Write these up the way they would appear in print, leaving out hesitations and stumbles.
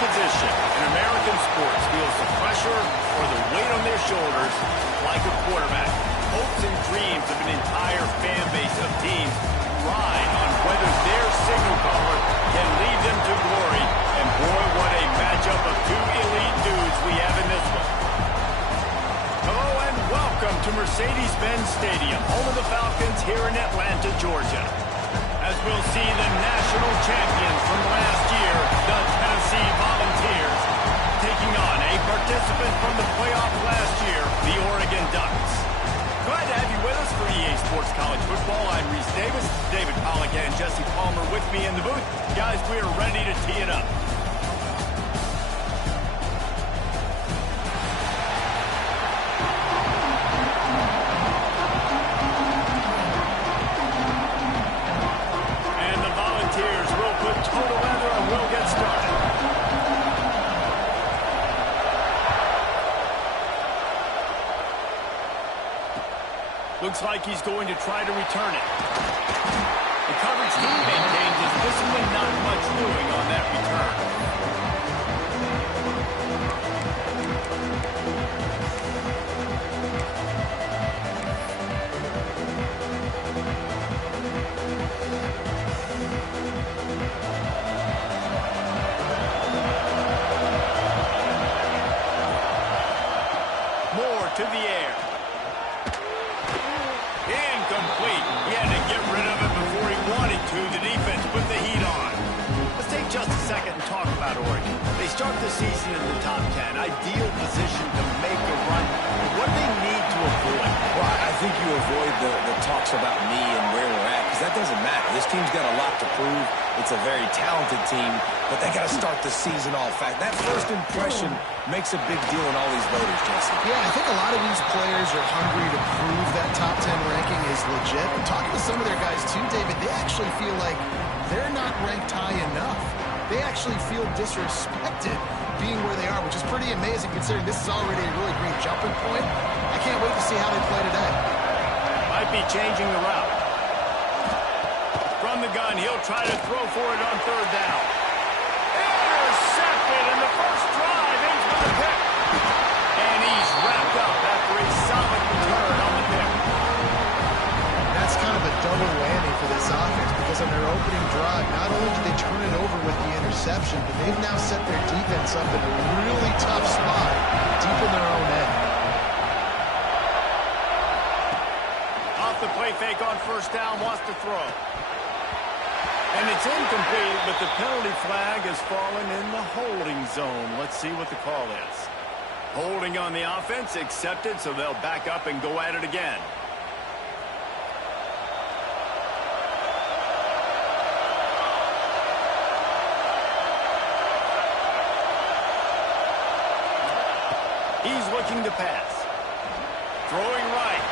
position in American sports feels the pressure or the weight on their shoulders like a quarterback. Hopes and dreams of an entire fan base of teams ride on whether their signal caller can lead them to glory. And boy, what a matchup of two elite dudes we have in this one. Hello and welcome to Mercedes-Benz Stadium, home of the Falcons here in Atlanta, Georgia. As we'll see the national champions from last year, the Tennessee Volunteers, taking on a participant from the playoff last year, the Oregon Ducks. Glad to have you with us for EA Sports College Football. I'm Reese Davis, David Pollack and Jesse Palmer with me in the booth. Guys, we are ready to tee it up. Looks like he's going to try to return it. The coverage team maintains his discipline, not much doing on that return. More to the air. Incomplete. He had to get rid of it before he wanted to. The defense put the heat on. Let's take just a second and talk about Oregon. They start the season in the top 10. Ideal position to make a run. What do they need to avoid? Well, I think you avoid the talks about me and where we're at, because that doesn't matter. This team's got a lot to prove. It's a very talented team, but they got to start the season off. That first impression makes a big deal in all these voters, Jesse. Yeah, I think a lot of these players are hungry to prove that top 10 ranking is legit. And talking to some of their guys too, David, they actually feel like they're not ranked high enough. They actually feel disrespected being where they are, which is pretty amazing considering this is already a really great jumping point. I can't wait to see how they play today. Might be changing the route. From the gun, he'll try to throw for it on third down. Intercepted in the first drive into the pick. And he's wrapped up after a solid return on the pick. That's kind of a double whammy for this offense because on their opening drive, not only did they turn it over with the interception, but they've now set their defense up in a really tough spot deep in their own end. Off the play fake on first down, wants to throw. And it's incomplete, but the penalty flag has fallen in the holding zone. Let's see what the call is. Holding on the offense, accepted, so they'll back up and go at it again. He's looking to pass. Throwing right.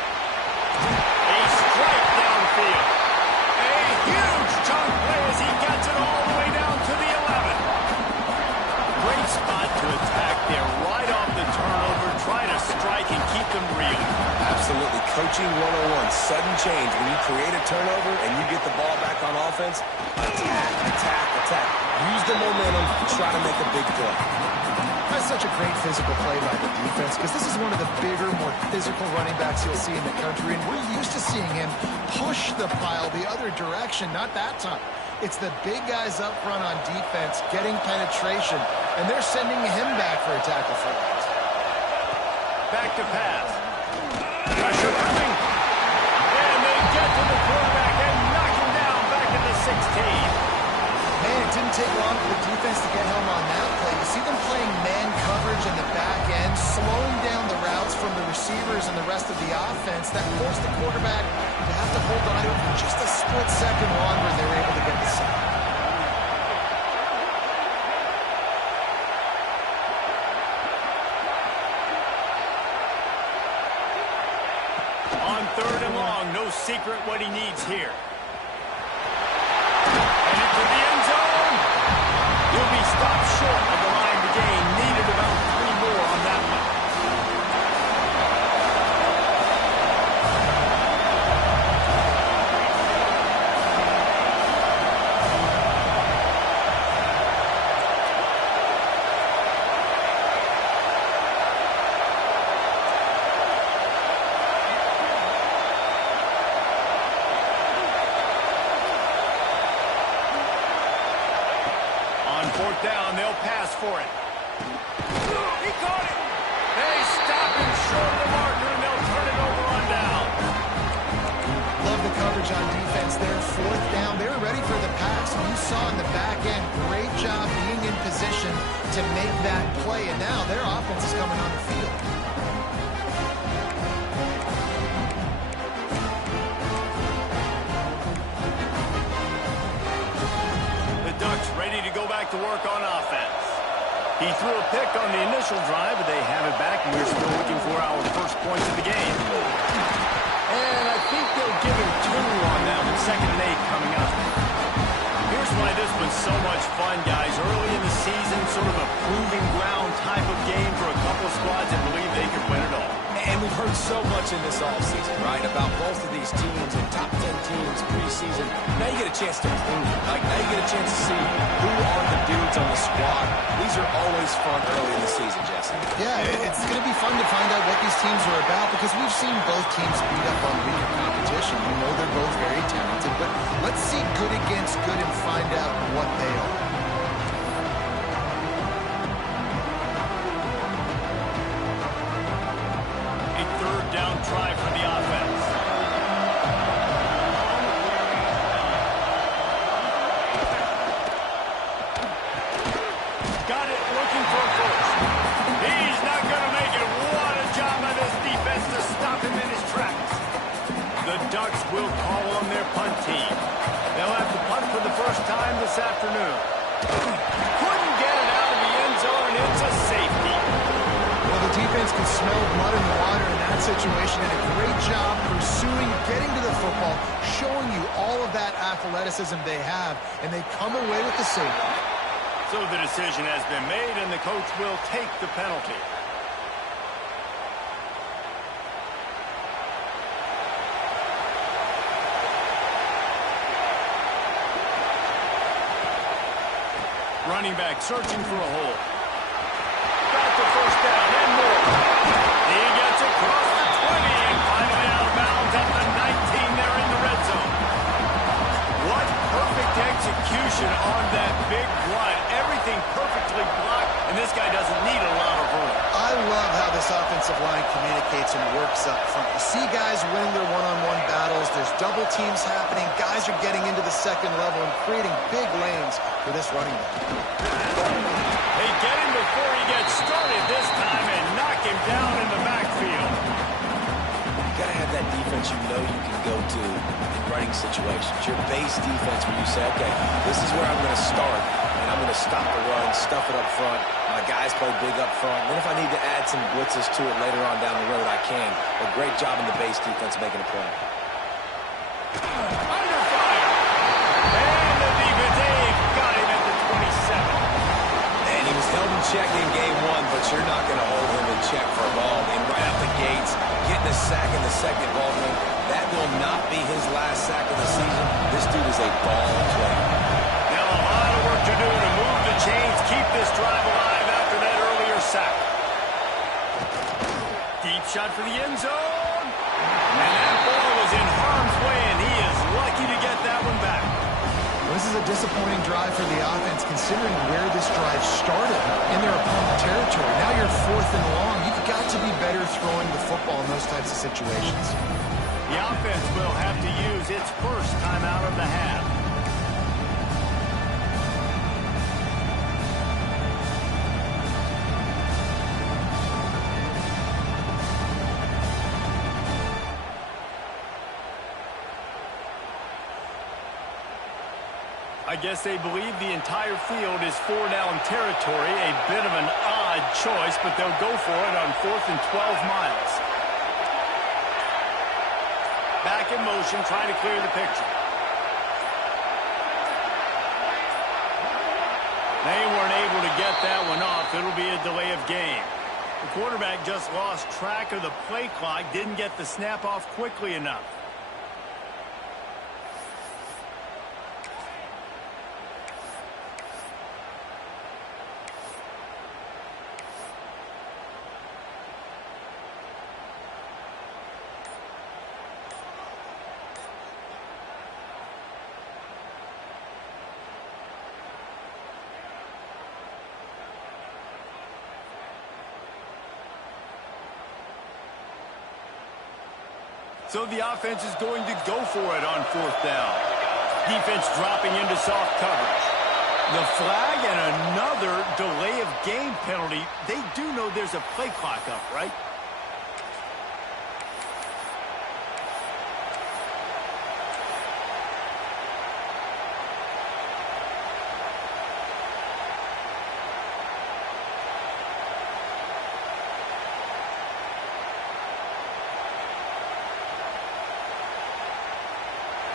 A strike downfield. A huge chunk play as he gets it all the way down to the 11. Great spot to attack there. Right off the turnover. Try to strike and keep them real. Absolutely. Coaching 101. Sudden change. When you create a turnover and you get the ball back on offense, attack, attack, attack. Use the momentum to try to make a big play. That's such a great physical play by the defense because this is one of the bigger, more physical running backs you'll see in the country, and we're used to seeing him push the pile the other direction, not that time. It's the big guys up front on defense getting penetration, and they're sending him back for a tackle for loss. Back to pass. Pressure coming. And they get to the quarterback and knock him down back at the 16. Man, it didn't take long for the defense to get home on that play. You see them playing man coverage in the back end, slowing down the routes from the receivers and the rest of the offense. That forced the quarterback to have to hold on to it for just a split second longer, and they were able to get the sack. On third and long, no secret what he needs here. He'll be stopped short of the line to gain. Needed about 3 more on that one. down. They'll pass for it. He caught it. They stop him short of the marker, and they'll turn it over on down. Love the coverage on defense there. Fourth down. They were ready for the pass. You saw in the back end, great job being in position to make that play. And now their offense is coming on the field. The Ducks ready to go back to work on offense. He threw a pick on the initial drive, but they have it back, and we're still looking for our first points of the game. And I think they'll give him 2 on that one. 2nd and 8 coming up. Here's why this was so much fun, guys. Early in the season, sort of a proving ground type of game for a couple of squads that believe they could win it all. And we've heard so much in this offseason, right, about both of these teams and top 10 teams preseason. Now you get a chance to prove it. Like, now you get a chance to see who are the dudes on the squad. These are always fun early in the season, Jesse. Yeah, it's going to be fun to find out what these teams are about because we've seen both teams beat up on weaker competition. We know they're both very talented, but let's see good against good and find out what they are. Down try for the offense. Got it, looking for a first. He's not going to make it. What a job by this defense to stop him in his tracks. The Ducks will call on their punt team. They'll have to punt for the first time this afternoon. Couldn't get it out of the end zone. It's a safety. Well, the defense can smell blood in the water in that situation. Did a great job pursuing, getting to the football, showing you all of that athleticism they have, and they come away with the safety. So the decision has been made, and the coach will take the penalty. Running back searching for a hole. Got the first down and more. He gets across the 20 and finally out of bounds at the 19 there in the red zone. What perfect execution on that big run. Everything perfectly blocked, and this guy doesn't need a lot of room. I love how this offensive line communicates and works up front. You see guys winning their one-on-one battles. There's double teams happening. Guys are getting into the second level and creating big lanes for this running back. They get him before he gets started this time and knock him down in the backfield. You got to have that defense you know you can go to in running situations. Your base defense where you say, okay, this is where I'm going to start, and I'm going to stop the run, stuff it up front. My guys play big up front. Then if I need to add some blitzes to it later on down the road, I can. But great job in the base defense making a play. Under fire. And the defense, they've got him at the 27. And he was held in check in game 1, but you're not going to hold him in check for long. And right out the gates, getting a sack in the second ball game, that will not be his last sack of the season. This dude is a ball player. Now a lot of work to do to move the chains, keep this drive alive after that earlier sack. Deep shot for the end zone. And that ball was in harm's way, and he is lucky to get that one back. This is a disappointing drive for the offense, considering where this drive started in their opponent territory. Now you're 4th and long. You've got to be better throwing the football in those types of situations. The offense will have to use its first timeout of the half. I guess they believe the entire field is 4-down territory. A bit of an odd choice, but they'll go for it on 4th and 12 miles. Back in motion, trying to clear the picture. They weren't able to get that one off. It'll be a delay of game. The quarterback just lost track of the play clock, didn't get the snap off quickly enough. So the offense is going to go for it on 4th down. Defense dropping into soft coverage. The flag and another delay of game penalty. They do know there's a play clock up, right?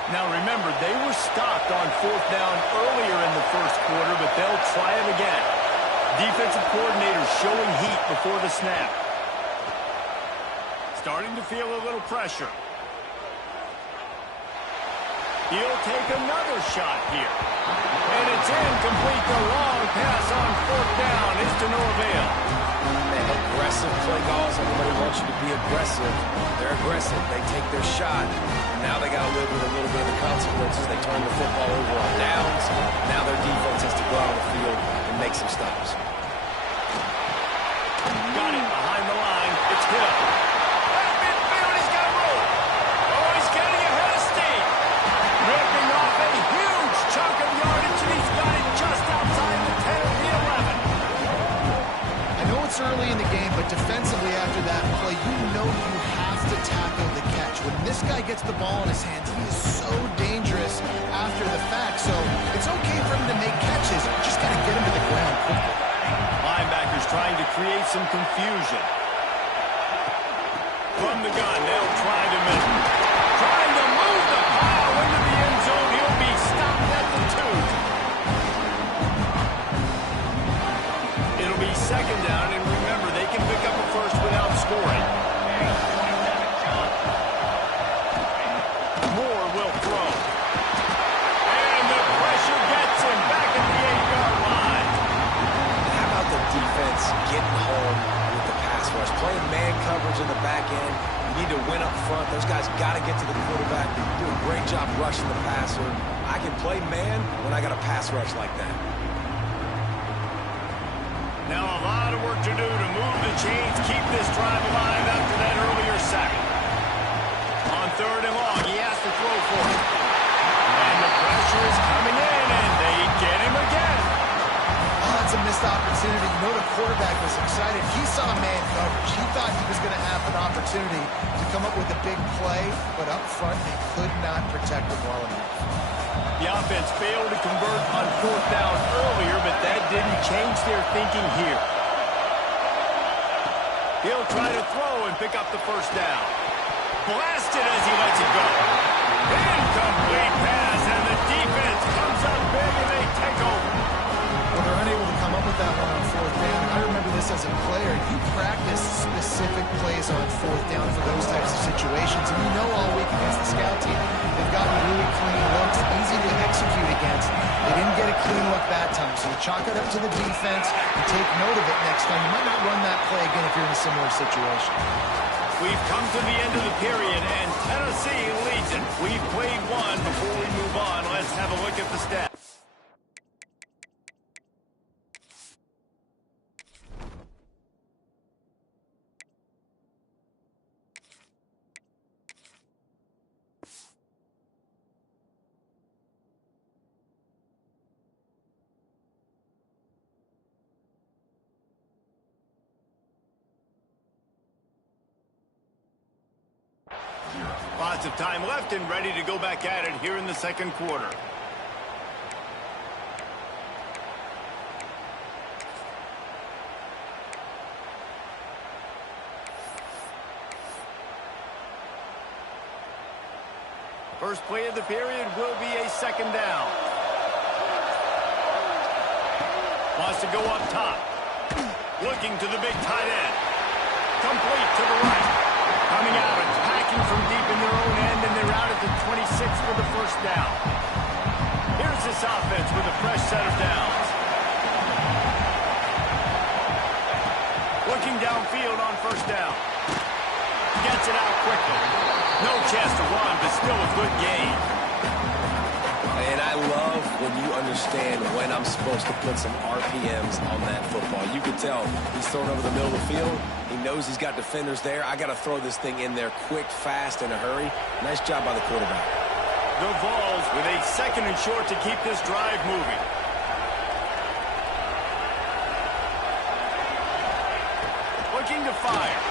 Now remember, they were stopped on 4th down earlier in the first quarter, but they'll try it again. Defensive coordinator showing heat before the snap. Starting to feel a little pressure. He'll take another shot here. And it's incomplete. The long pass on 4th down is to no avail. Man, aggressive play calls. Everybody wants you to be aggressive. They're aggressive. They take their shot. Now they got to live with a little bit of the consequences. They turn the football over on downs. Now their defense has to go out on the field and make some stops. Got it behind the line. It's Hill. At midfield, he's got room. Oh, he's getting ahead of steam. Ripping off a huge chunk of yardage, and he's got it just outside the 10 of the 11. I know it's early in the game, but defensively after that play, you know you have to tackle the catch. When this guy gets the ball in his hands, he is so dangerous after the fact. So it's okay for him to make catches. You just got to get him to the ground quickly. Linebackers trying to create some confusion. From the gun, they'll try to miss. Trying to move the pile into the end zone. He'll be stopped at the 2. It'll be 2nd down, and remember, they can pick up a first without scoring. Moore will throw. And the pressure gets him back at the 8-yard line. How about the defense getting home with the pass rush? Playing man coverage in the back end. You need to win up front. Those guys got to get to the quarterback. Do a great job rushing the passer. I can play man when I got a pass rush like that. Now a lot of work to do to move the chains, keep this drive alive after that earlier sack. On 3rd and long, he has to throw for it. And the pressure is coming in, and they get him again. Oh, that's a missed opportunity. You know the quarterback was excited. He saw man coverage. He thought he was going to have an opportunity to come up with a big play, but up front they could not protect him well enough. The offense failed to convert on 4th down earlier, but that didn't change their thinking here. He'll try to throw and pick up the 1st down. Blasted as he lets it go. Incomplete pass, and the defense comes up big and they take over. Well, they're unable to come up with that one on 4th down. I remember this as a player. You practice specific plays on 4th down for those types of situations, and you know all week against the scout team, they've gotten really clean looks, easy to execute against. They didn't get a clean look that time, so you chalk it up to the defense and take note of it next time. You might not run that play again if you're in a similar situation. We've come to the end of the period, and Tennessee leads it. We've played one. Before we move on, let's have a look at the stats. Lots of time left and ready to go back at it here in the 2nd quarter. First play of the period will be a 2nd down. Wants to go up top. Looking to the big tight end. Complete to the right. Coming out, attacking from deep in their own end, and they're out at the 26 for the 1st down. Here's this offense with a fresh set of downs. Looking downfield on 1st down. Gets it out quickly. No chance to run, but still a good gain. And I love when you understand when I'm supposed to put some RPMs on that football. You can tell he's throwing over the middle of the field. He knows he's got defenders there. I got to throw this thing in there quick, fast, in a hurry. Nice job by the quarterback. The Vols with a 2nd and short to keep this drive moving. Looking to fire.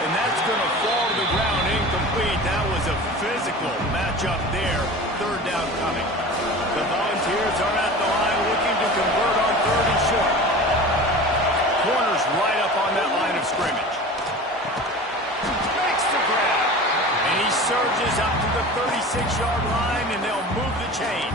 And that's going to fall to the ground incomplete. That was a physical matchup there. 3rd down coming. The Volunteers are at the line looking to convert on 3rd and short. Corners right up on that line of scrimmage. Makes the grab. And he surges up to the 36-yard line, and they'll move the chain.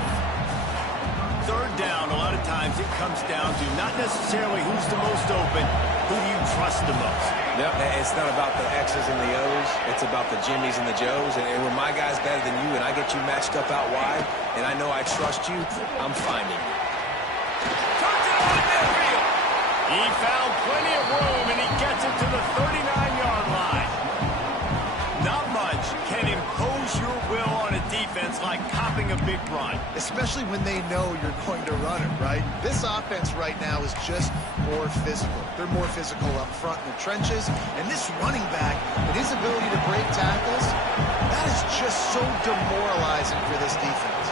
3rd down, a lot of times it comes down to not necessarily who's the most open, who do you trust the most? Yep, it's not about the X's and the O's. It's about the Jimmies and the Joes. And when my guy's better than you and I get you matched up out wide, and I know I trust you, I'm finding you. Turns it on midfield. He found plenty of room, and he gets it to the 39-yard line. Not much can impose your will on a defense like copping a big run. Especially when they know you're going to run it, right? This offense right now is just more physical. They're more physical up front in the trenches. And this running back, and his ability to break tackles, that is just so demoralizing for this defense.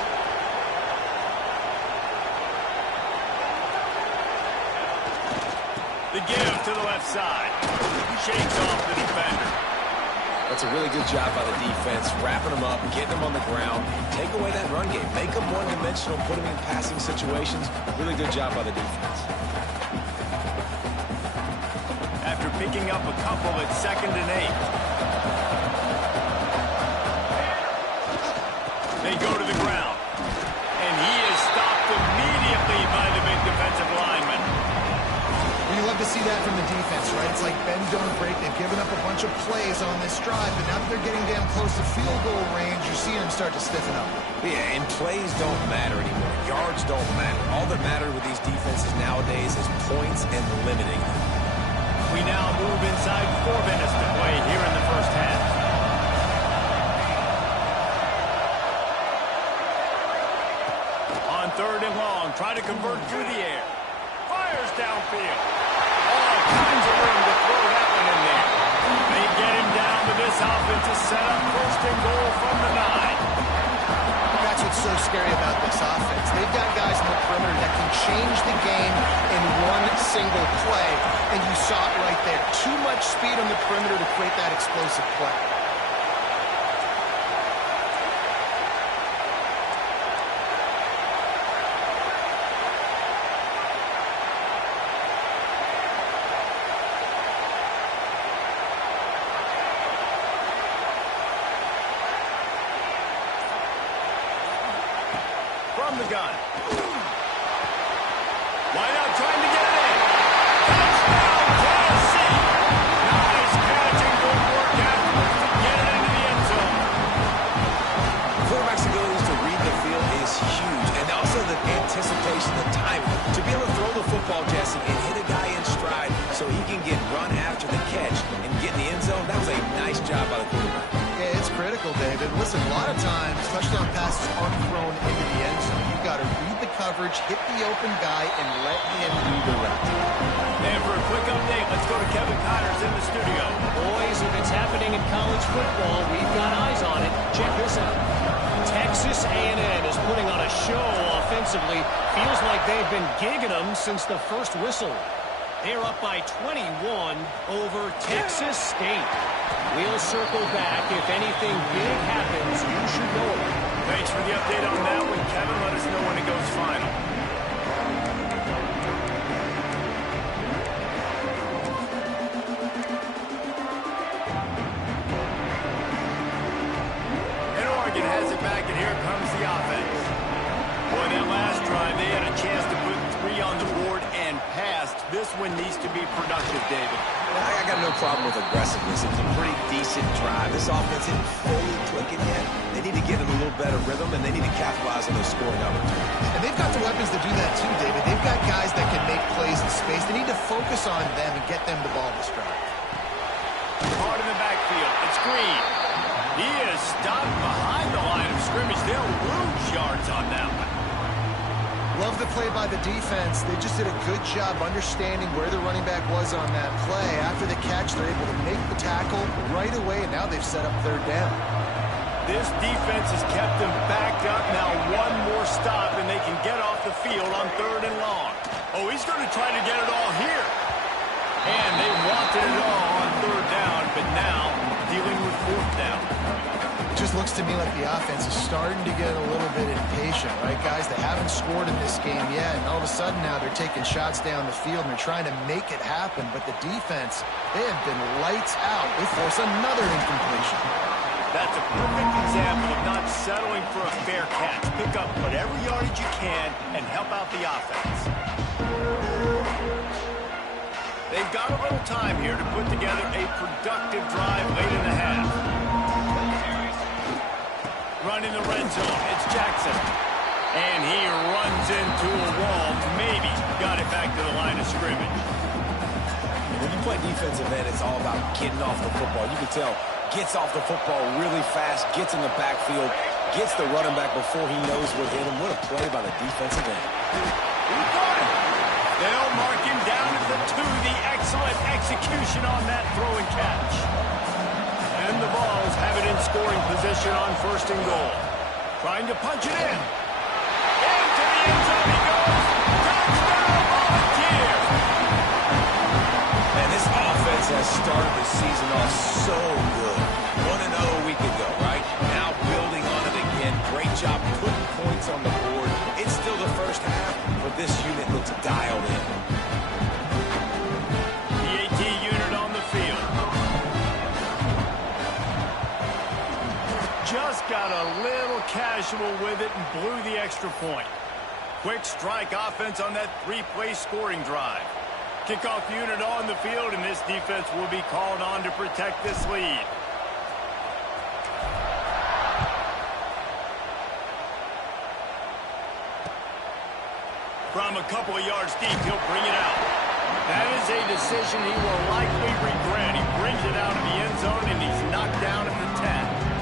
The give to the left side. Shakes off the defender. That's a really good job by the defense, wrapping them up, getting them on the ground, take away that run game, make them one-dimensional, put them in passing situations. Really good job by the defense. After picking up a couple at 2nd and 8. They go to the ground. And he is stopped immediately by the big defensive lineman. You love to see that from the defense, right? It's like bend, don't break. They've given up a bunch of plays on this drive, but now that they're getting damn close to field goal range, you're seeing them start to stiffen up. Yeah, and plays don't matter anymore. Yards don't matter. All that matters with these defenses nowadays is points and limiting them. We now move inside 4 minutes to play here in the first half. On 3rd and long, try to convert through the air. Fires downfield. All kinds of room to throw that one in there. They get him down, but this offense is set up 1st and goal from the 9. That's what's so scary about this offense. They've got guys in the perimeter that can change the game in one single play, and you saw it right there. Too much speed on the perimeter to create that explosive play. From the gun. Wide out trying to get it in. Touchdown, Tennessee. Nice catch and good work afterwards to get it into the end zone. The quarterback's abilities to read the field is huge, and also the anticipation, the timing. To be able to throw the football, Jesse, and hit a guy in stride so he can get run after the catch and get in the end zone, that was a nice job by the quarterback. Yeah, it's critical, David. Listen, a lot of times, touchdown passes aren't thrown into the end zone. You've got to read the coverage, hit the open guy, and let him redirect. And for a quick update, let's go to Kevin Connors in the studio. Boys, if it's happening in college football, we've got eyes on it. Check this out. Texas A&M is putting on a show offensively. Feels like they've been gigging them since the first whistle. They're up by 21 over Texas State. We'll circle back. If anything big happens, you should know about it. Thanks for the update on that one, Kevin. Let us know when it goes final. And Oregon has it back, and here comes the offense. Boy, that last drive, they had a chance to put 3 on the board and passed. This one needs to be productive, David. I got no problem with aggressiveness. It was a pretty decent drive. This offense isn't fully clicking yet. They need to get in a little better rhythm, and they need to capitalize on those scoring opportunities. And they've got the weapons to do that too, David. They've got guys that can make plays in space. They need to focus on them and get them the ball this drive. Hard in the backfield. It's Green. He is stopped behind the line of scrimmage. They'll lose yards on that one. Love the play by the defense. They just did a good job understanding where the running back was on that play. After the catch, they're able to make the tackle right away, and now they've set up third down. This defense has kept them backed up. Now one more stop, and they can get off the field on 3rd and long. Oh, he's going to try to get it all here. And they wanted it all on 3rd down, but now dealing with 4th down. It just looks to me like the offense is starting to get a little bit impatient, right, guys? They haven't scored in this game yet, and all of a sudden now they're taking shots down the field and they're trying to make it happen. But the defense, they have been lights out. They force another incompletion. That's a perfect example of not settling for a fair catch. Pick up whatever yardage you can and help out the offense. They've got a little time here to put together a productive drive late in the half. Running the red zone, it's Jackson. And he runs into a wall. Maybe got it back to the line of scrimmage. When you play defensive end, it's all about getting off the football. You can tell, gets off the football really fast, gets in the backfield, gets the running back before he knows what hit him. What a play by the defensive end. He got him. They'll mark him down at the 2. The excellent execution on that throw and catch. And the Vols have it in scoring position on 1st and goal. Trying to punch it in. Into the end zone he goes. Touchdown, Volunteers! And this offense has started the season off so good. 1-0 a week ago, right? Now building on it again. Great job putting points on the board. It's still the first half, but this unit looks dialed in. The AT unit on the field. Just got a little casual with it and blew the extra point. Quick strike offense on that 3-play scoring drive. Kickoff unit on the field, and this defense will be called on to protect this lead. From a couple of yards deep, he'll bring it out. That is a decision he will likely regret. He brings it out of the end zone, and he's knocked down at the 10.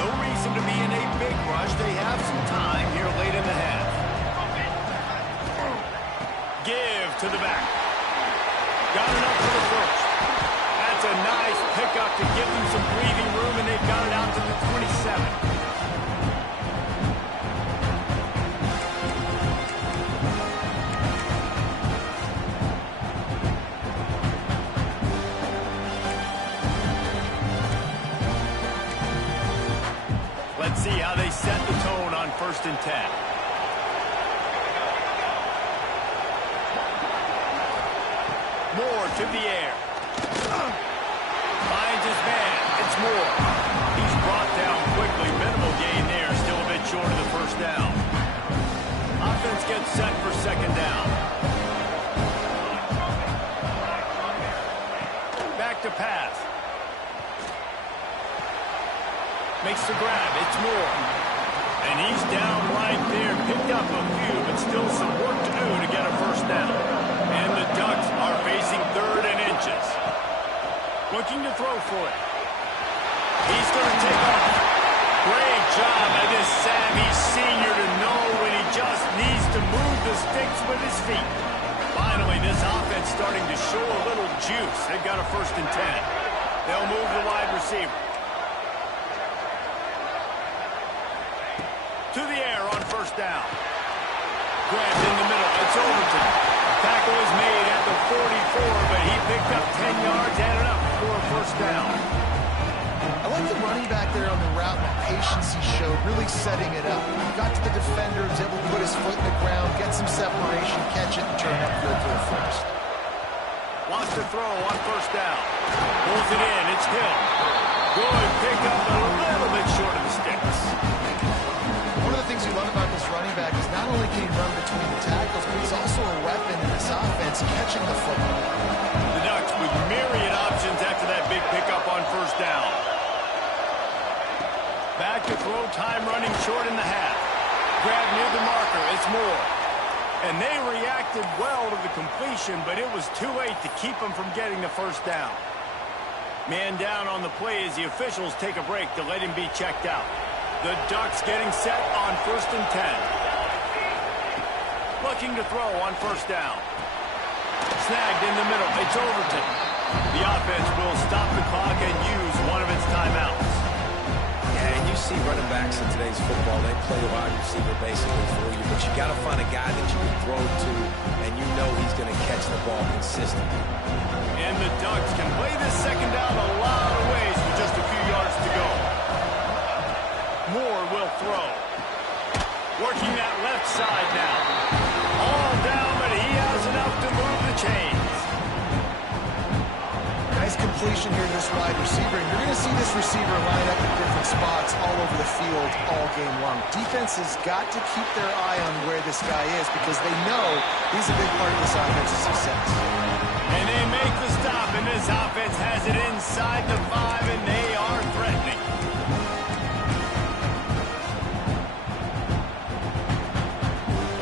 No reason to be in a big rush. They have some time here late in the half. Give to the back. Got it up for the first. That's a nice pickup to give them some breathing room, and they've got it out to the 27. Let's see how they set the tone on 1st and 10. Moore to the air. Finds his man. It's Moore. He's brought down quickly. Minimal gain there. Still a bit short of the 1st down. Offense gets set for 2nd down. Back to pass. Makes the grab. It's Moore. And he's down right there. Picked up a few, but still some work to do to get a 1st down. And the Ducks are facing 3rd and inches. Looking to throw for it. He's going to take off. Great job by this savvy senior to know when he just needs to move the sticks with his feet. Finally, this offense starting to show a little juice. They've got a 1st and 10. They'll move the wide receiver. To the air on 1st down. Grabbed in the middle. It's Overton. Tackle is made at the 44, but he picked up 10 yards, added up for a 1st down. I like the running back there on the route and the patience he showed, really setting it up. Got to the defender, was able to put his foot in the ground, get some separation, catch it, and turn up good for a 1st. Wants to throw on 1st down. Pulls it in. It's Hill. Good pick up, but a little bit short of the sticks. One of the things you love about this running back is not only can he run between the tackles, but he's also a weapon in this offense catching the football. The Ducks with myriad options after that big pickup on 1st down. to throw, time running short in the half. Grab near the marker, it's Moore. And they reacted well to the completion, but it was too late to keep them from getting the first down. Man down on the play as the officials take a break to let him be checked out. The Ducks getting set on 1st and 10. Looking to throw on 1st down. Snagged in the middle, it's Overton. The offense will stop the clock and use one of its timeouts. Yeah, and you see running backs in today's football, they play a wide receiver basically for you, but you got to find a guy that you can throw to, and you know he's going to catch the ball consistently. And the Ducks can play this second down a lot of ways with just a few yards to go. Moore will throw. Working that left side now. All down, but he has enough to move the chains. Nice completion here to this wide receiver, and you're going to see this receiver line up in different spots all over the field all game long. Defense has got to keep their eye on where this guy is because they know he's a big part of this offense's success. And they make the stop, and this offense has it inside the 5, and they are threatening.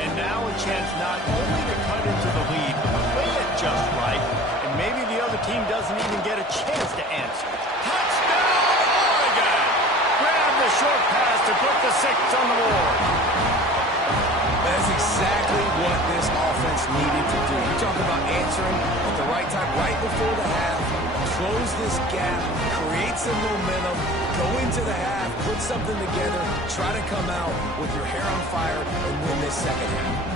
And now a chance not only to cut into the lead, but to play it just right, and maybe the other team doesn't even get a chance to answer. Touchdown, Oregon! Grab the short pass to put the 6 on the board. That's exactly what this offense needed to do. You talk about answering at the right time, right before the half, close this gap, create some momentum, go into the half, put something together, try to come out with your hair on fire and win this second half.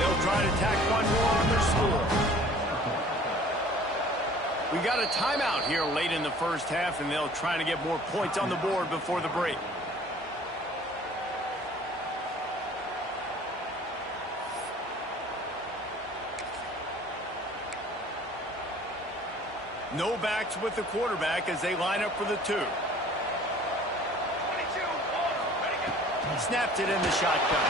They'll try to tack one more on their score. We got a timeout here late in the first half, and they'll try to get more points on the board before the break. No backs with the quarterback as they line up for the 2. Snapped it in the shotgun.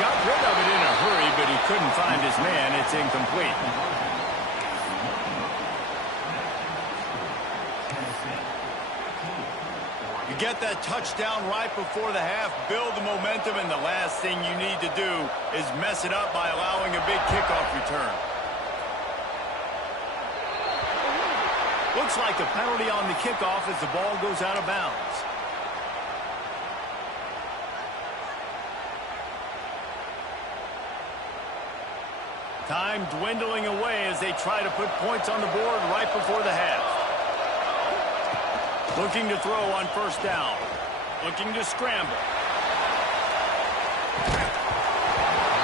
Got rid of it in a hurry, but he couldn't find his man. It's incomplete. You get that touchdown right before the half, build the momentum, and the last thing you need to do is mess it up by allowing a big kickoff return. Looks like a penalty on the kickoff as the ball goes out of bounds. Time dwindling away as they try to put points on the board right before the half. Looking to throw on 1st down. Looking to scramble.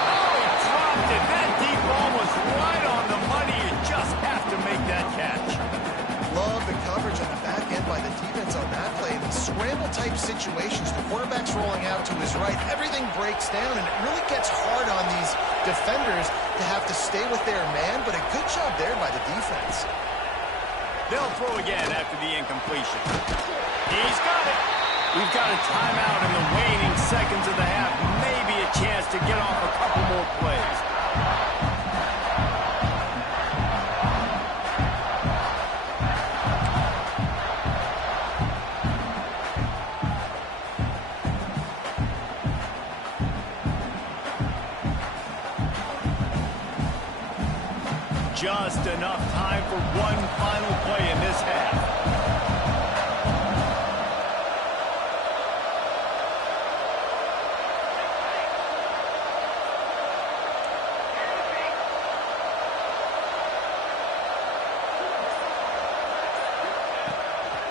Oh, he dropped it. That deep ball was right on the money. You just have to make that catch. Love the coverage on the back end by the defense on that play. In scramble-type situations, the quarterback's rolling out to his right. Everything breaks down, and it really gets hard on these defenders to have to stay with their man, but a good job there by the defense. They'll throw again after the incompletion. He's got it. We've got a timeout in the waning seconds of the half. Maybe a chance to get off a couple more plays. Just enough time for one final play in this half.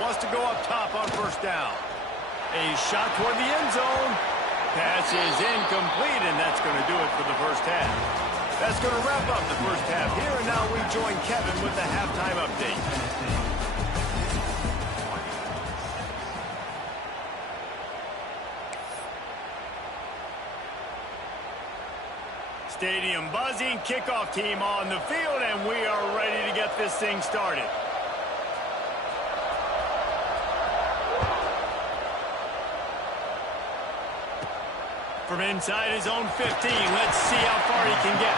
Wants to go up top on 1st down. A shot toward the end zone. Pass is incomplete, and that's going to do it for the first half. That's going to wrap up the first half here, and now we join Kevin with the halftime update. Stadium buzzing, kickoff team on the field, and we are ready to get this thing started. From inside his own 15, let's see how far he can get.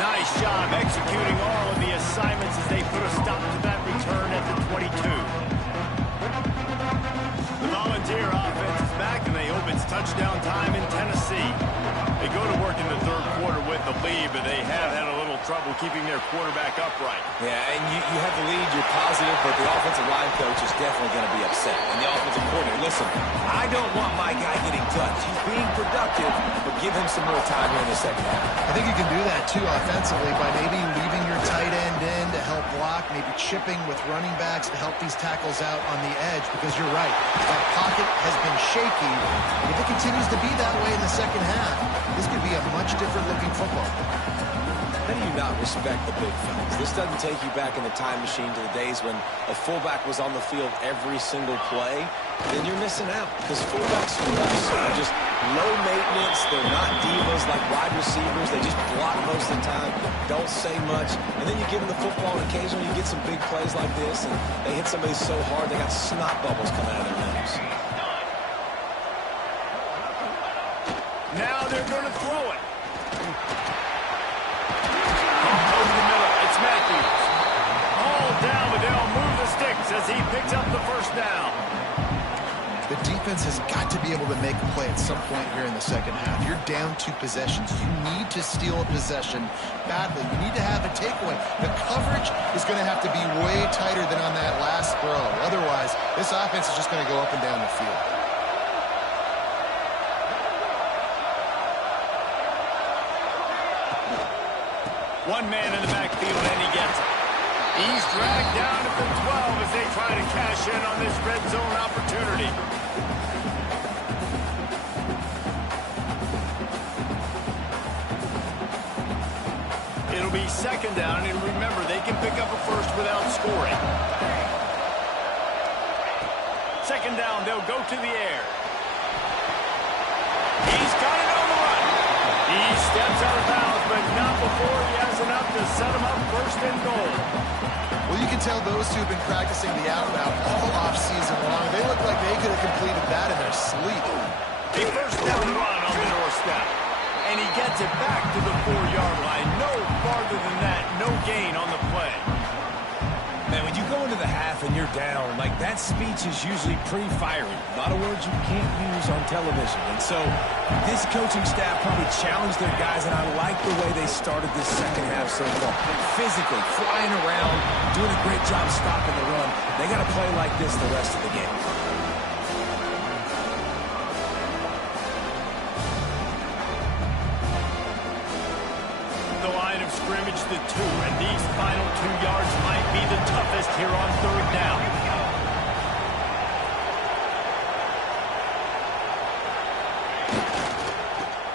Nice job executing all of the assignments as they put a stop to that return at the 22. Frontier offense is back, and they hope it's touchdown time in Tennessee. They go to work in the third quarter with the lead, but they have had a little trouble keeping their quarterback upright. Yeah, and you have the lead, you're positive, but the offensive line coach is definitely going to be upset. And the offensive coordinator, listen, I don't want my guy getting touched. He's being productive, but give him some more time here in the second half. I think you can do that, too, offensively, by maybe leaving your tight end in to help block, maybe chipping with running backs to help these tackles out on the edge, because you're right. That pocket has been shaky. If it continues to be that way in the second half, this could be a much different-looking football. How do you not respect the big fellas? This doesn't take you back in the time machine to the days when a fullback was on the field every single play. Then you're missing out because fullbacks are just low maintenance. They're not divas like wide receivers. They just block most of the time, don't say much. And then you give them the football, and occasionally you get some big plays like this, and they hit somebody so hard they got snot bubbles coming out of their nose. Now they're going to throw it. Over the middle, it's Matthews. All down, but they'll move the sticks as he picks up the first down. The defense has got to be able to make a play at some point here in the second half. You're down 2 possessions. You need to steal a possession badly. You need to have a takeaway. The coverage is going to have to be way tighter than on that last throw. Otherwise, this offense is just going to go up and down the field. One man in the backfield, and he gets it. He's dragged down at the 12 as they try to cash in on this red zone opportunity. It'll be second down, and remember, they can pick up a first without scoring. Second down, they'll go to the air. He's got it on the run. He steps out of bounds, but not before he has enough to set him up first and goal. Well, you can tell those two have been practicing the out-route all off-season long. They look like they could have completed that in their sleep. A first down run on the doorstep. And he gets it back to the 4-yard line. No farther than that. No gain on the play. Man, when you go into the half and you're down, like that speech is usually pretty fiery. A lot of words you can't use on television. And so this coaching staff probably challenged their guys, and I like the way they started this second half so far. Physically, flying around, doing a great job stopping the run. They got to play like this the rest of the game. Scrimmage the 2, and these final 2 yards might be the toughest here on third down.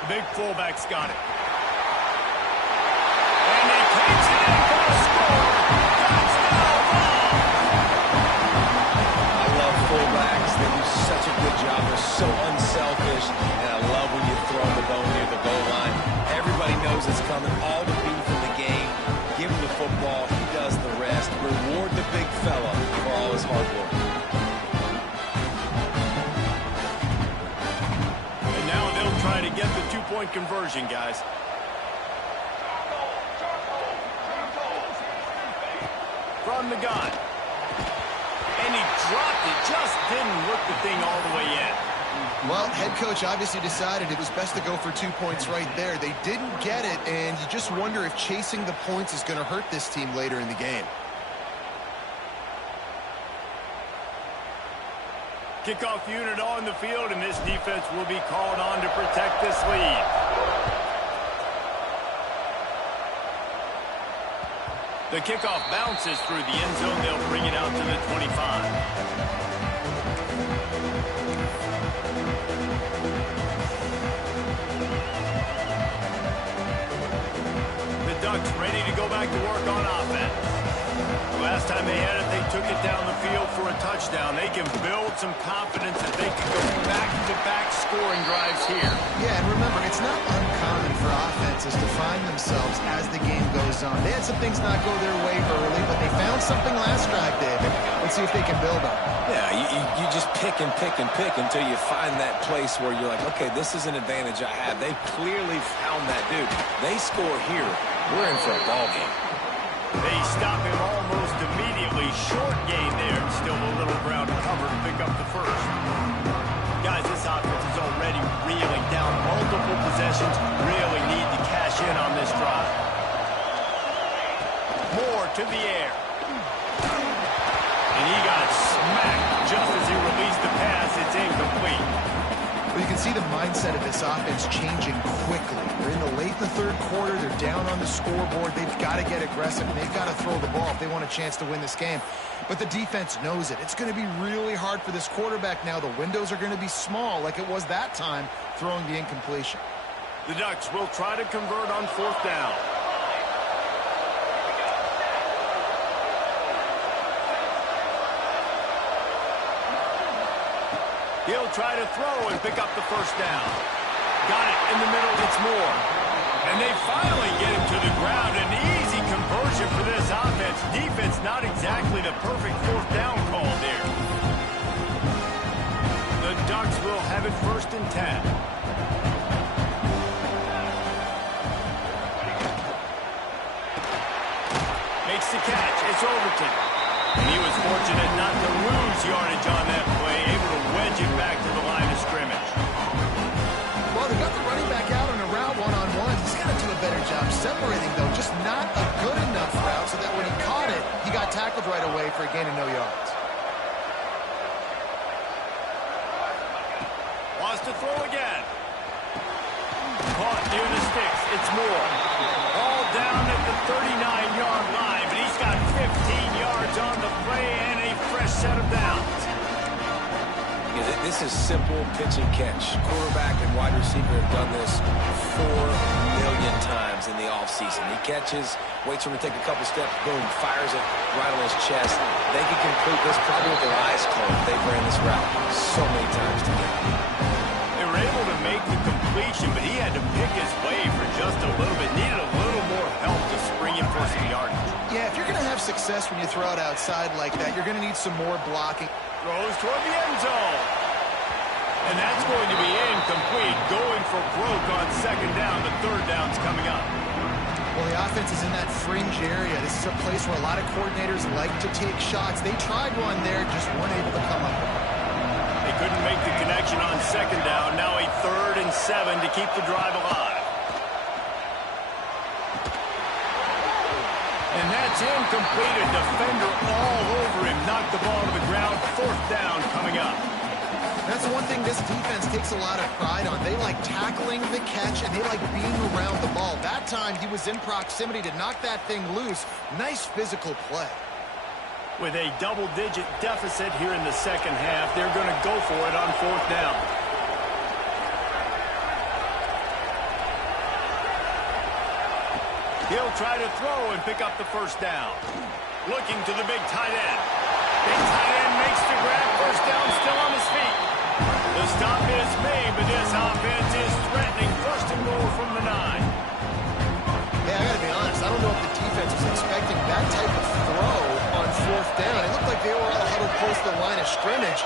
Big fullback's got it. And they catch it in for a score. Touchdown ball. I love fullbacks. They do such a good job. They're so unselfish, and I love when you throw the bone near the goal line. Everybody knows it's coming. All the beef in the game. Give him the football. He does the rest. Reward the big fella for all his hard work. And now they'll try to get the 2-point conversion, guys. From the gun. And he dropped it. Just didn't work the thing all the way in. Well, head coach obviously decided it was best to go for 2 points right there. They didn't get it, and you just wonder if chasing the points is going to hurt this team later in the game. Kickoff unit on the field, and this defense will be called on to protect this lead. The kickoff bounces through the end zone. They'll bring it out to the 25. Ducks ready to go back to work on offense. Last time they had it, they took it down the field for a touchdown. They can build some confidence that they can go back-to-back scoring drives here. Yeah, and remember, it's not uncommon for offenses to find themselves as the game goes on. They had some things not go their way early, but they found something last drive, David. Let's see if they can build on it. Yeah, you just pick and pick and pick until you find that place where you're like, okay, this is an advantage I have. They clearly found that, dude. They score here. We're in for a ball game. They stop him almost immediately. Short gain there. Still a little ground cover to pick up the first. mindset of this offense changing quickly. They're in the third quarter. They're down on the scoreboard. They've got to get aggressive, and they've got to throw the ball if they want a chance to win this game. But the defense knows it. It's going to be really hard for this quarterback now. The windows are going to be small like it was that time throwing the incompletion. The Ducks will try to convert on fourth down. He'll try to throw and pick up the first down. Got it in the middle. It's Moore. And they finally get him to the ground. An easy conversion for this offense. Defense not exactly the perfect fourth down call there. The Ducks will have it 1st and 10. Makes the catch. It's Overton. And he was fortunate not to lose yardage on that play, able to wedge it back to the line of scrimmage. Well, they got the running back out on a route one-on-one. He's got to do a better job separating, though. Just not a good enough route so that when he caught it, he got tackled right away for a gain of no yards. Wants to throw again. Caught near the sticks. It's Moore. All down at the 39-yard line, but he's got 15 yards on the play and a fresh set of downs. This is simple pitch and catch. Quarterback and wide receiver have done this 4 million times in the offseason. He catches, waits for him to take a couple steps, boom, fires it right on his chest. They can complete this probably with their eyes closed. They ran this route so many times together. They were able to make the completion, but he had to pick his way for just a little bit. Needed a little more help to spring him for some yardage. Yeah, if you're going to have success when you throw it outside like that, you're going to need some more blocking. Throws toward the end zone. And that's going to be incomplete. Going for broke on 2nd down. The 3rd down's coming up. Well, the offense is in that fringe area. This is a place where a lot of coordinators like to take shots. They tried one there, just weren't able to come up with it. They couldn't make the connection on 2nd down. Now a 3rd and 7 to keep the drive alive. And that's incomplete. A defender all over him. Knocked the ball to the ground. 4th down coming up. That's one thing this defense takes a lot of pride on. They like tackling the catch, and they like being around the ball. That time, he was in proximity to knock that thing loose. Nice physical play. With a double-digit deficit here in the 2nd half, they're going to go for it on 4th down. He'll try to throw and pick up the first down. Looking to the big tight end. Big tight end makes the grab. First down, still on his feet. The stop is made, but this offense is threatening. 1st and goal from the 9. Hey, I got to be honest. I don't know if the defense was expecting that type of throw on 4th down. It looked like they were all huddled close to the line of scrimmage,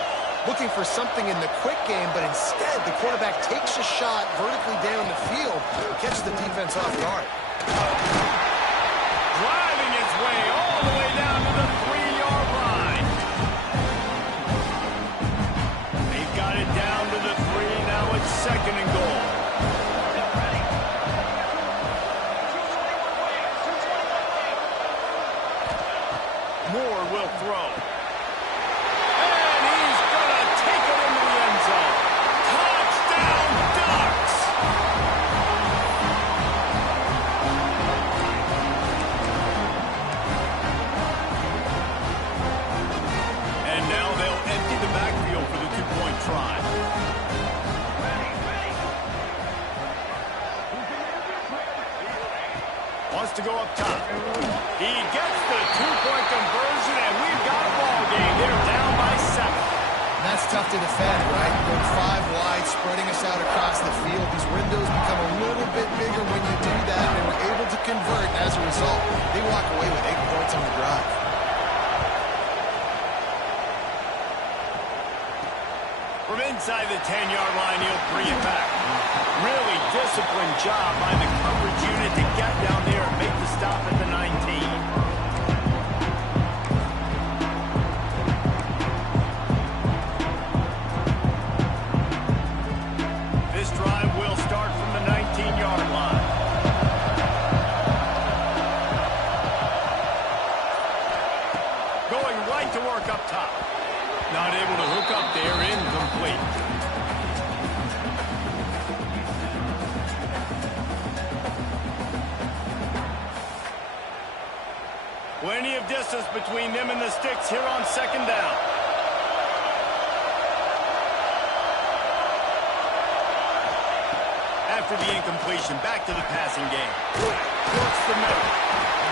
looking for something in the quick game, but instead the quarterback takes a shot vertically down the field, catches the defense off guard. Driving his way all the way down to the 3-yard line. They've got it down to the 3. Now it's 2nd and goal. Moore will throw. And he's going to take it into the end zone. Touchdown, Ducks! And now they'll empty the backfield for the 2-point try. Wants to go up top. He gets the 2-point conversion, and we've got a ball game. They're down by 7. And that's tough to defend, right? Going 5 wide, spreading us out across the field. These windows become a little bit bigger when you do that. They were able to convert, and as a result, they walk away with 8 points on the drive. From inside the 10-yard line, he'll bring it back. Really disciplined job by the coverage unit to get down there and make the stop at the 19. This drive will start from the 19-yard line. Going right to work up top. Not able to hook up there, incomplete. Plenty of distance between them and the sticks here on second down. After the incompletion, back to the passing game. Works the middle.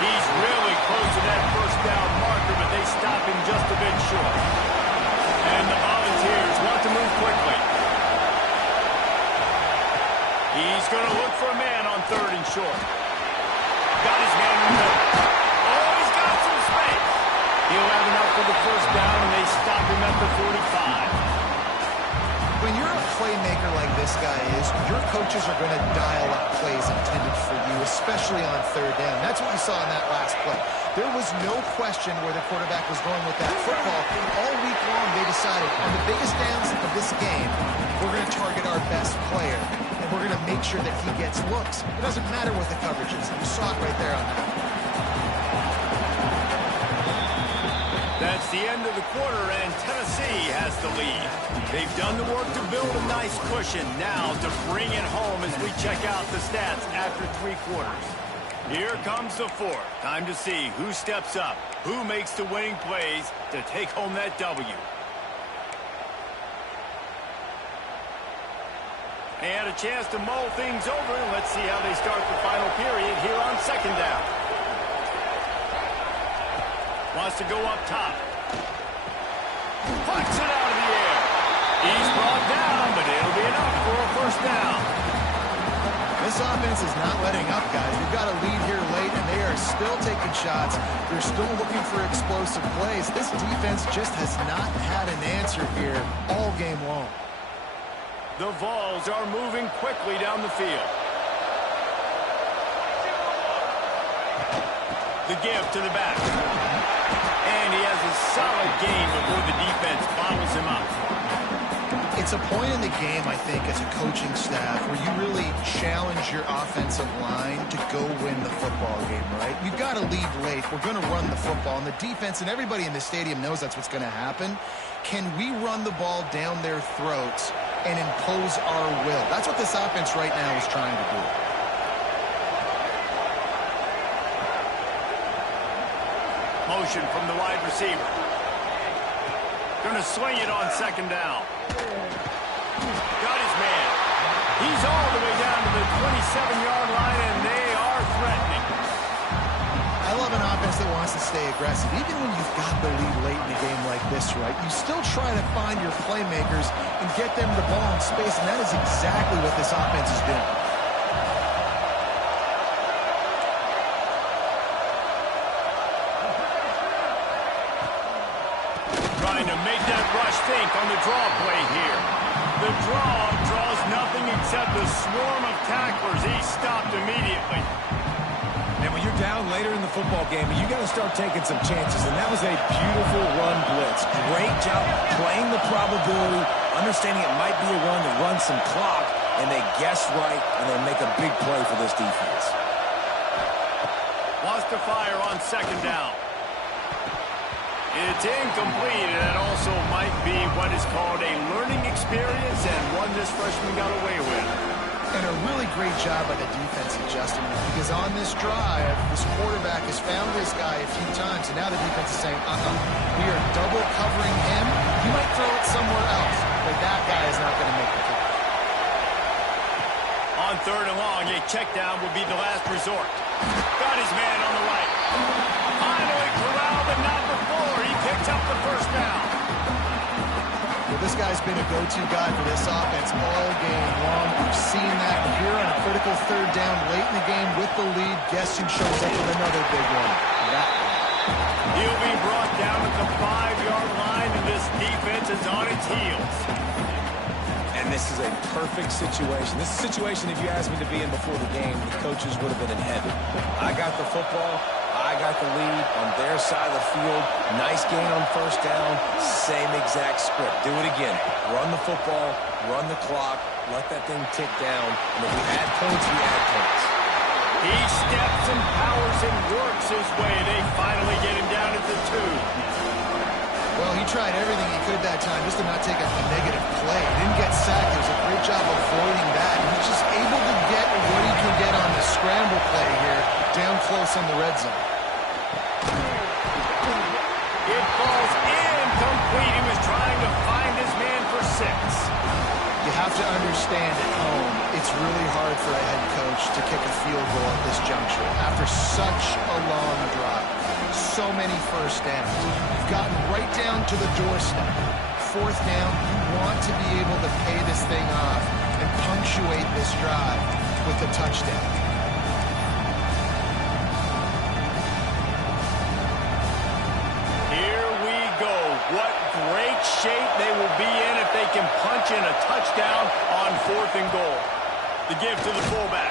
He's really close to that first down marker, but they stop him just a bit short. And the Volunteers want to move quickly. He's going to look for a man on third and short. Got his man in the middle. Oh, he's got some space. He'll have enough for the first down, and they stop him at the 45. When you're a playmaker like this guy is, your coaches are going to dial up plays intended for you, especially on third down. That's what you saw in that last play. There was no question where the quarterback was going with that football. All week long, they decided on the biggest downs of this game, we're going to target our best player, and we're going to make sure that he gets looks. It doesn't matter what the coverage is. You saw it right there on that. That's the end of the quarter, and Tennessee has the lead. They've done the work to build a nice cushion. Now to bring it home as we check out the stats after 3 quarters. Here comes the fourth. Time to see who steps up, who makes the winning plays to take home that W. And a chance to mull things over. Let's see how they start the final period here on second down. Wants to go up top. Pucks it out of the air. He's brought down, but it'll be enough for a first down. This offense is not letting up, guys. They've got a lead here late, and they are still taking shots. They're still looking for explosive plays. This defense just has not had an answer here all game long. The Vols are moving quickly down the field. The give to the back. And he has a solid game before the defense bottles him up. It's a point in the game, I think, as a coaching staff where you really challenge your offensive line to go win the football game, right? You've got to lead late. We're going to run the football. And the defense and everybody in the stadium knows that's what's going to happen. Can we run the ball down their throats and impose our will? That's what this offense right now is trying to do. Motion from the wide receiver. Going to swing it on second down. Got his man. He's all the way down to the 27-yard line, and they are threatening. I love an offense that wants to stay aggressive. Even when you've got the lead late in a game like this, right, you still try to find your playmakers and get them the ball in space, and that is exactly what this offense is doing. Trying to make that rush think on the draw play here. The draw draws nothing except a swarm of tacklers. He's stopped immediately. And when you're down later in the football game, you got to start taking some chances. And that was a beautiful run blitz. Great job playing the probability, understanding it might be a run to run some clock, and they guess right, and they make a big play for this defense. Wants to fire on second down. It's incomplete, and that also might be what is called a learning experience and one this freshman got away with. And a really great job by the defense adjusting, because on this drive, this quarterback has found this guy a few times, and now the defense is saying, we are double covering him. You might throw it somewhere else, but that guy is not going to make the kick. On third and long, a check down will be the last resort. Got his man on the right. Finally corralled, but not before. He picked up the first down. Well, this guy's been a go-to guy for this offense all game long. We've seen that here on a critical third down late in the game with the lead. Guess who shows up with another big one? That one. He'll be brought down at the 5-yard line, and this defense is on its heels. And this is a perfect situation. This is a situation, if you asked me to be in before the game, the coaches would have been in heaven. I got the football. I got the lead on their side of the field. Nice gain on first down. Same exact script. Do it again. Run the football, run the clock, let that thing tick down. And if we add points, we add points. He steps and powers and works his way. They finally get him down at the 2. Well, he tried everything he could that time just to not take a negative play. He didn't get sacked. It was a great job avoiding that. And he's just able to get what he can get on the scramble play here, down close in the red zone. You have to understand at home, it's really hard for a head coach to kick a field goal at this juncture after such a long drive. So many first downs. You've gotten right down to the doorstep. Fourth down, you want to be able to pay this thing off and punctuate this drive with a touchdown. Here we go. What great shape they will be in if they can punch in a touchdown on 4th and goal. The give to the fullback.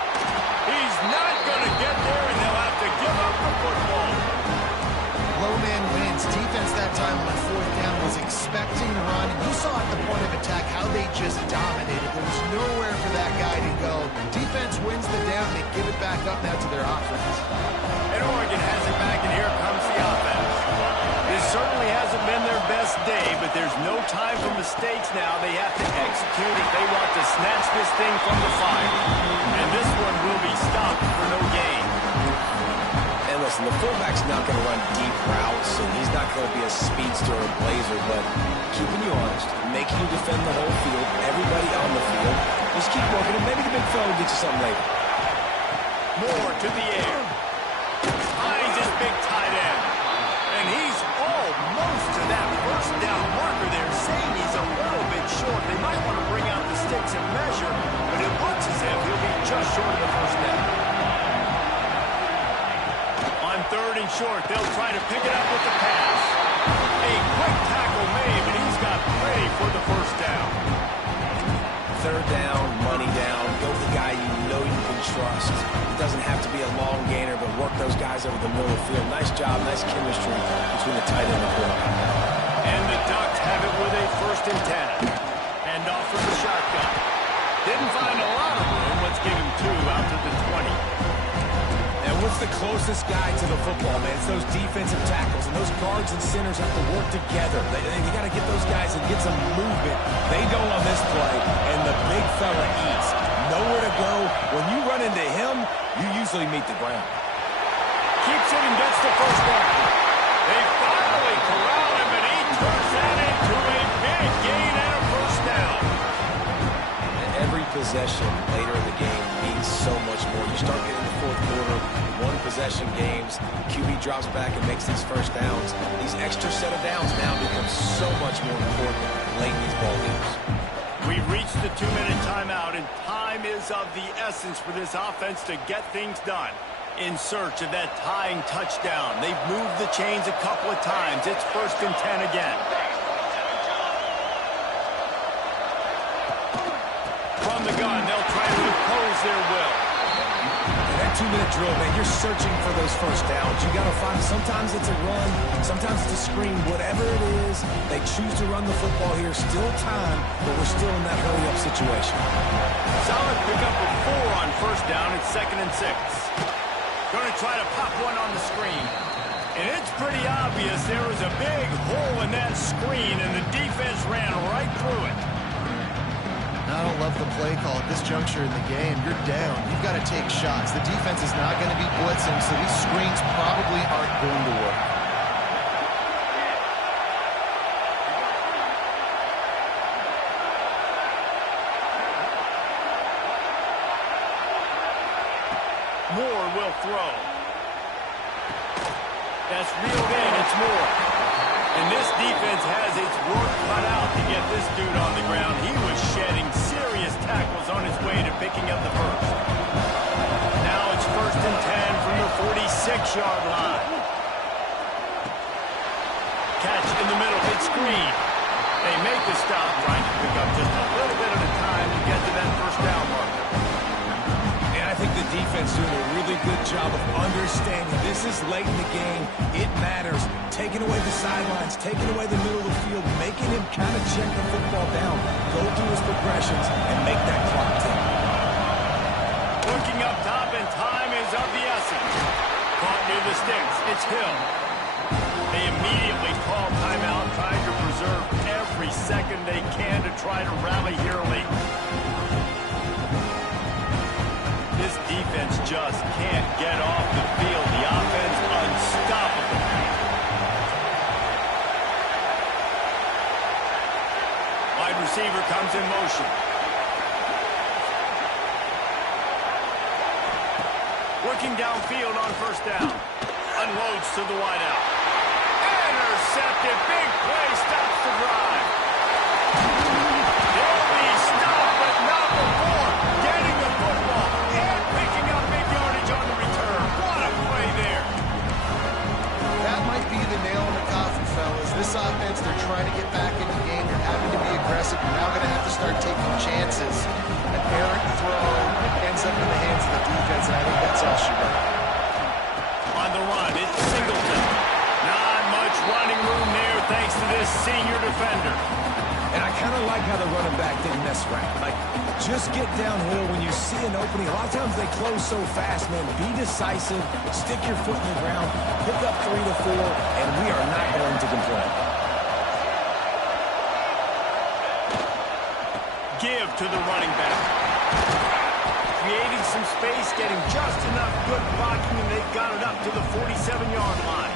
He's not going to get there, and they'll have to give up the football. Low man wins. Defense that time on 4th down was expecting to run. You saw at the point of attack how they just dominated. There was nowhere for that guy to go. Defense wins the down. They give it back up now to their offense. And Oregon has it back, and here comes the offense. This certainly hasn't been their best day, but there's no time for mistakes now. They have to execute if they want to snatch this thing from the fire. And this one will be stopped for no gain. And listen, the fullback's not going to run deep routes, and he's not going to be a speedster or a blazer, but keeping you honest, making you defend the whole field, everybody on the field, just keep working, and maybe the big fella will get you something later. Moore to the air. Finds his big tight end. And he's almost to that first down marker there, saying he's a little bit short. They might want to bring out the sticks and measure, but it looks as if he'll be just short of the first down. On 3rd and short, they'll try to pick it up with the pass. A quick tackle made, but he's got plenty for the first down. 3rd down, money down, go to the guy you know you can trust. It doesn't have to be a long gainer, but work those guys over the middle of the field. Nice job, nice chemistry between the tight end and the quarterback. And the Ducks have it with a 1st and 10. And off from the shotgun. Didn't find a lot of room. Let's give him 2 out to the 20. And what's the closest guy to the football, man? It's those defensive tackles, and those guards and centers have to work together. You got to get those guys and get some movement. They don't on this play, and the big fella eats. Nowhere to go. When you run into him, you usually meet the ground. Keeps it and gets the first down. They finally corral him, and he turns that into a big gain and a first down. Every possession later in the game means so much more. You start getting the 4th quarter, 1-possession games, QB drops back and makes these first downs. These extra set of downs now become so much more important late in these ball games. We've reached the 2-minute timeout, and time is of the essence for this offense to get things done. In search of that tying touchdown. They've moved the chains a couple of times. It's 1st and 10 again. From the gun, they'll try to impose their will. That 2-minute drill, man, you're searching for those first downs. You got to find, sometimes it's a run, sometimes it's a screen, whatever it is, they choose to run the football here. Still time, but we're still in that hurry-up situation. Solid pickup of 4 on 1st down. It's 2nd and 6. Going to try to pop one on the screen. And it's pretty obvious there was a big hole in that screen, and the defense ran right through it. I don't love the play call at this juncture in the game. You're down. You've got to take shots. The defense is not going to be blitzing, so these screens probably aren't going to work. Moore will throw. That's reeled in. It's Moore. And this defense has its work cut out to get this dude on the ground. He was shedding serious tackles on his way to picking up the first. Now it's 1st and 10 from the 46-yard line. Catch in the middle. Big screen. They make the stop, trying to pick up just a little bit at a time to get to that first down marker. I think the defense doing a really good job of understanding this is late in the game. It matters. Taking away the sidelines, taking away the middle of the field, making him kind of check the football down, go through his progressions, and make that clock tick. Looking up top, and time is of the essence. Caught near the sticks. It's Hill. They immediately call timeout, trying to preserve every second they can to try to rally here late. This defense just can't get off the field. The offense unstoppable. receiver comes in motion. Working downfield on first down. Unloads to the wideout. Intercepted. Big play. Stops the drive. They'll be stopped, but not before getting the football and picking up big yardage on the return. What a play there. That might be the nail in the coffin, fellas. This offense, they're trying to get back in the game. They're having to be aggressive. You're now going to have to start taking chances. An errant throw ends up in the hands of the defense, and I think that's all she wrote. On the run, it's Singleton. Not much running room there thanks to this senior defender. And I kind of like how the running back didn't mess around. Like, just get downhill when you see an opening. A lot of times they close so fast, man. Be decisive, stick your foot in the ground, pick up 3 to 4, and we are not going to complain. Give to the running back. Creating some space, getting just enough good blocking, and they've got it up to the 47-yard line.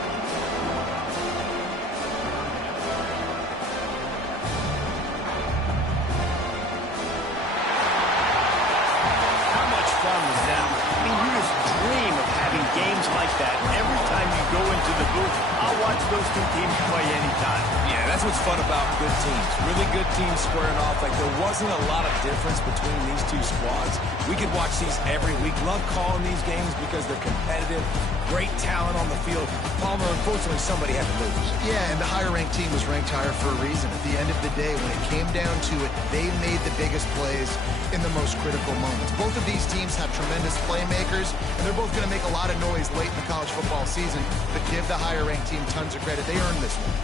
How much fun was that? I mean, you just dream of having games like that. Every time you go into the booth, I'll watch those two teams play anytime. Yeah, that's what's fun about good teams. Really good teams squaring off. Like, there wasn't a lot of difference between these two squads. We could watch these every week. Love calling these games because they're competitive. Great talent on the field. Palmer, unfortunately, somebody had to lose. Yeah, and the higher-ranked team was ranked higher for a reason. At the end of the day, when it came down to it, they made the biggest plays in the most critical moments. Both of these teams have tremendous playmakers, and they're both going to make a lot of noise late in the college football season, but give the higher-ranked team tons of credit. They earned this one.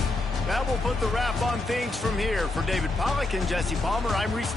That will put the wrap on things from here. For David Pollack and Jesse Palmer, I'm Reese.